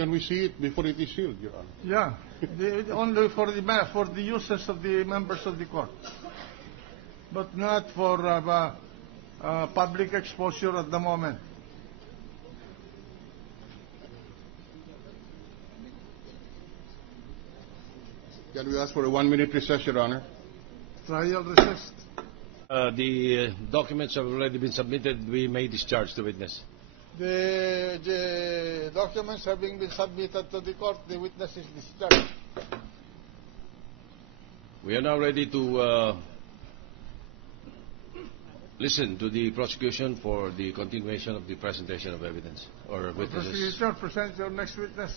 can we see it before it is sealed, Your Honor? Yeah, only for the uses of the members of the court, but not for public exposure at the moment. Can we ask for a 1-minute recess, Your Honor? Trial recessed. The documents have already been submitted. We may discharge the witness. The documents having been submitted to the court, the witness is discharged. We are now ready to listen to the prosecution for the continuation of the presentation of evidence or witnesses. Prosecutor, present your next witness.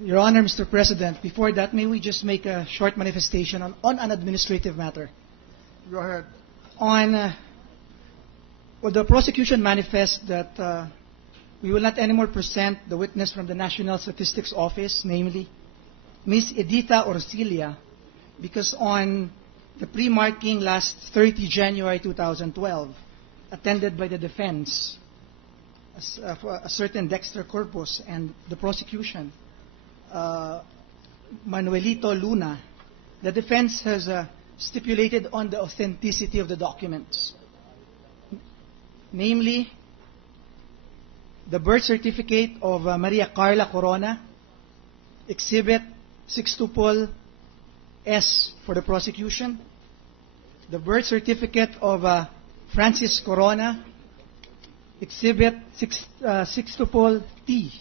Your Honor, Mr. President, before that, may we just make a short manifestation on an administrative matter? Go ahead. Well, the prosecution manifests that we will not anymore present the witness from the National Statistics Office, namely Ms. Edita Orsilia, because on the pre-marking last 30 January 2012, attended by the defense, a certain Dexter Corpus and the prosecution, Manuelito Luna, the defense has stipulated on the authenticity of the documents. Namely, the birth certificate of Maria Carla Corona, Exhibit 6 S for the prosecution, the birth certificate of Francis Corona, Exhibit 6 T,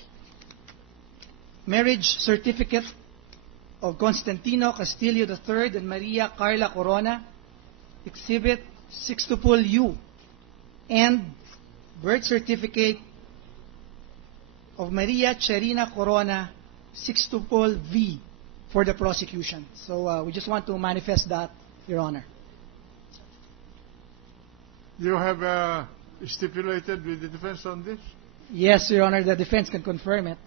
marriage certificate of Constantino Castillo III and Maria Carla Corona, Exhibit 6 U, and birth certificate of Maria Cherina Corona, 6 V, for the prosecution. So we just want to manifest that, Your Honor. You have stipulated with the defense on this? Yes, Your Honor, the defense can confirm it.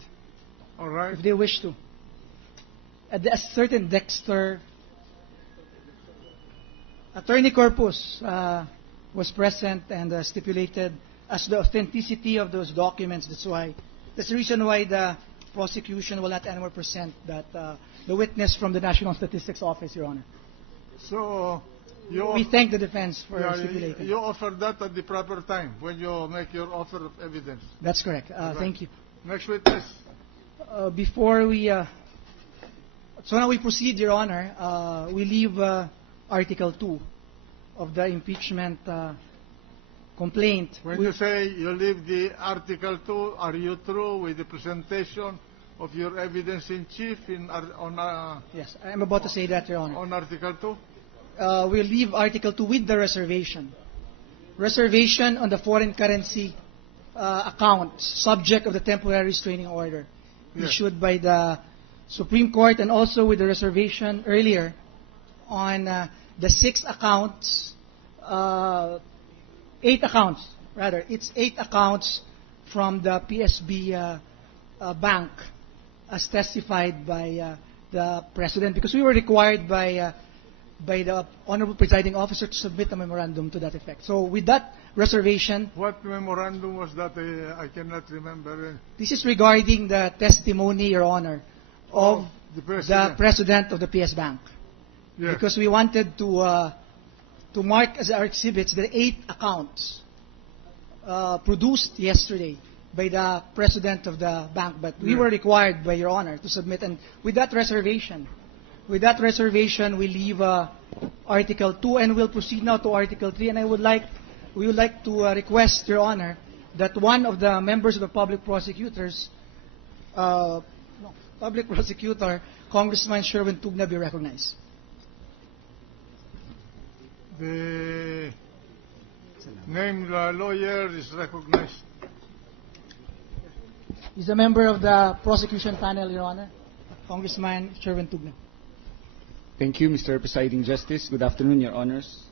All right. If they wish to. A certain Dexter, Attorney Corpus was present and stipulated as the authenticity of those documents. That's the reason why the prosecution will not anymore present that the witness from the National Statistics Office, Your Honor. So we thank the defense for stipulating. You offer that at the proper time when you make your offer of evidence. That's correct. Right. Thank you. Next witness. Before we, so now we proceed, Your Honor. We leave Article 2 of the impeachment complaint. When you say you leave the Article 2, are you through with the presentation of your evidence in chief Yes, I'm about to say that, Your Honor. On Article 2? We'll leave Article 2 with the reservation. Reservation on the foreign currency account, subject of the temporary restraining order issued by the Supreme Court, and also with the reservation earlier on the 6 accounts, 8 accounts, rather. It's 8 accounts from the PSB bank as testified by the President, because we were required by the Honorable Presiding Officer to submit a memorandum to that effect. So with that reservation... What memorandum was that? I cannot remember. This is regarding the testimony, Your Honor, of the President of the PS Bank. Yes. Because we wanted to mark as our exhibits the 8 accounts produced yesterday by the President of the bank. But we were required by Your Honor to submit, and with that reservation, we leave Article 2 and we'll proceed now to Article 3. And we would like to request, Your Honor, that one of the members of the public prosecutors, Congressman Sherwin Tugna, be recognized. The named lawyer is recognized. He's a member of the prosecution panel, Your Honor, Congressman Sherwin Tugna. Thank you, Mr. Presiding Justice. Good afternoon, Your Honors.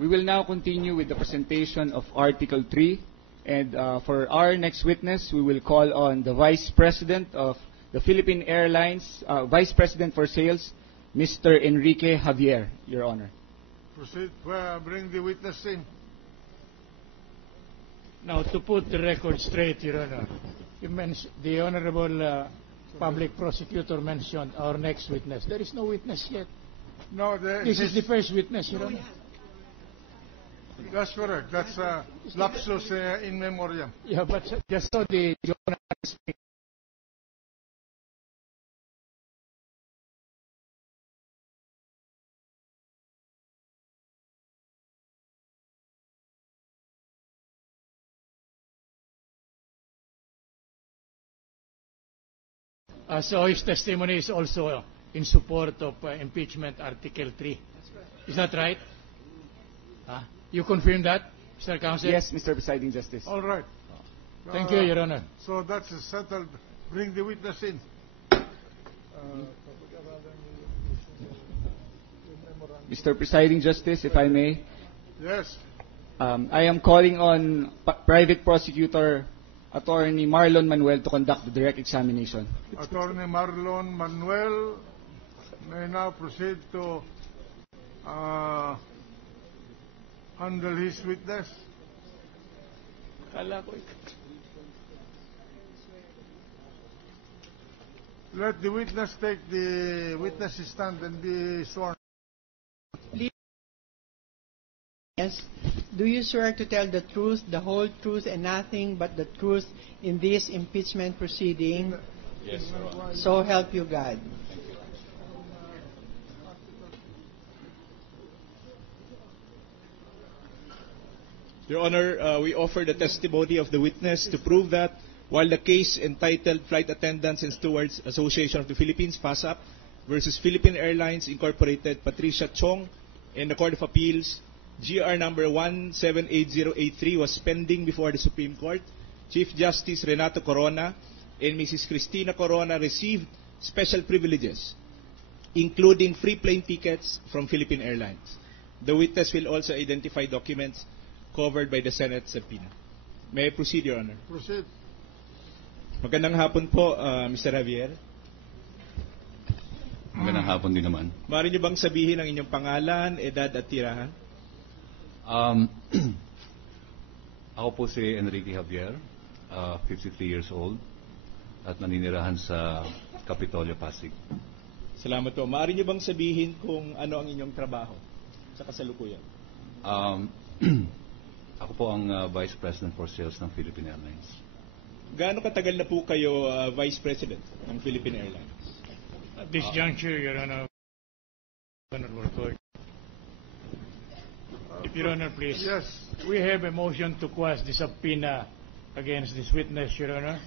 We will now continue with the presentation of Article 3. And for our next witness, we will call on the Vice President of the Philippine Airlines, Vice President for Sales, Mr. Enrique Javier, Your Honor. Proceed. Bring the witness in. Now, to put the record straight, Your Honor, The Honorable Public Prosecutor mentioned our next witness. There is no witness yet. No, This is the first witness, Your Honor. That's correct. That's lapsus in memoriam. Yeah, but just so the Joanna speak. So his testimony is also in support of impeachment Article 3. Is that right? You confirm that, Mr. Counsel? Yes, Mr. Presiding Justice. All right. Thank you, Your Honor. So that's settled. Bring the witness in. Mr. Presiding Justice, if I may, Yes. I am calling on Private Prosecutor Attorney Marlon Manuel to conduct the direct examination. Attorney Marlon Manuel may now proceed to handle his witness. Let the witness take the witness stand and be sworn. Yes. Do you swear to tell the truth, the whole truth, and nothing but the truth in this impeachment proceeding? Yes, Your Honor. So help you God. Your Honor, we offer the testimony of the witness to prove that while the case entitled Flight Attendants and Stewards Association of the Philippines, FASAP, versus Philippine Airlines Incorporated, Patricia Chong, in the Court of Appeals, GR number 178083 was pending before the Supreme Court. Chief Justice Renato Corona and Mrs. Cristina Corona received special privileges, including free plane tickets from Philippine Airlines. The witness will also identify documents covered by the Senate subpoena. May I proceed, Your Honor? Proceed. Magandang hapon po, Mr. Javier. Magandang hapon din naman. Maaari niyo bang sabihin ang inyong pangalan, edad at tirahan? Ako po si Enrique Javier, 53 years old, at naninirahan sa Capitolio, Pasig. Salamat po. Maaari niyo bang sabihin kung ano ang inyong trabaho sa kasalukuyan? Ako po ang Vice President for Sales ng Philippine Airlines. Gaano katagal na po kayo Vice President ng Philippine Airlines? At this juncture, Your Honor, Honorable Court. Your Honor, please. Yes. We have a motion to quash the subpoena against this witness, Your Honor,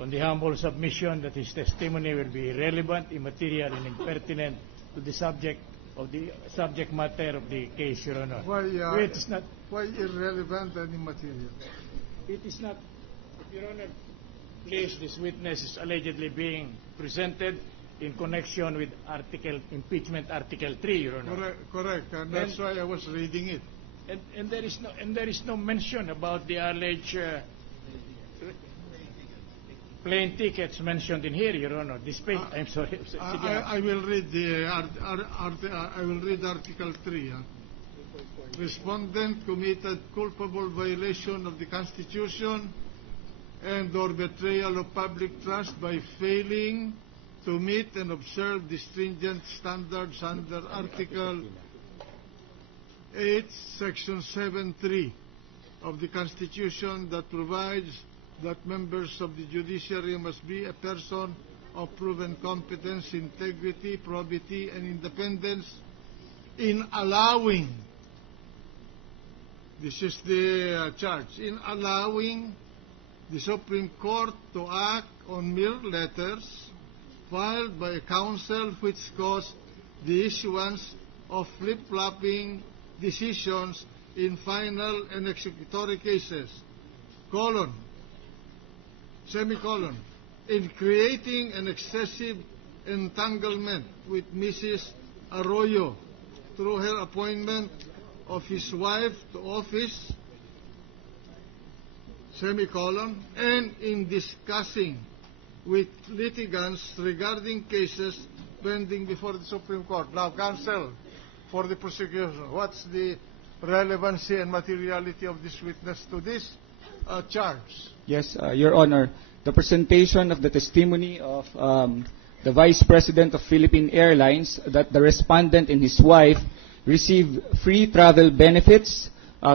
on the humble submission that his testimony will be irrelevant, immaterial, and impertinent to the subject matter of the case, Your Honor. Why irrelevant and immaterial? It is not, Your Honor, please, this witness is allegedly being presented in connection with Impeachment Article 3, Your Honor. Correct. And that's why I was reading it. And there is no mention about the alleged plane tickets mentioned in here, Your Honor. I'm sorry. I will read Article 3. Respondent committed culpable violation of the Constitution and or betrayal of public trust by failing to meet and observe the stringent standards under Article 8, Section 7.3 of the Constitution that provides that members of the judiciary must be a person of proven competence, integrity, probity, and independence in allowing, this is the charge, in allowing the Supreme Court to act on mere letters filed by a counsel which caused the issuance of flip-flopping decisions in final and executory cases, semicolon, in creating an excessive entanglement with Mrs. Arroyo through her appointment of his wife to office, semicolon, and in discussing with litigants regarding cases pending before the Supreme Court. Now, counsel, for the prosecution, what's the relevancy and materiality of this witness to this? charge. Yes, Your Honor. The presentation of the testimony of the Vice President of Philippine Airlines that the respondent and his wife received free travel benefits,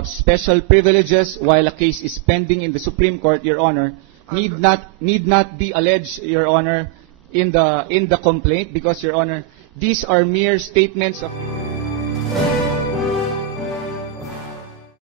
special privileges while a case is pending in the Supreme Court, Your Honor, need not be alleged, Your Honor, in the complaint, because, Your Honor, these are mere statements of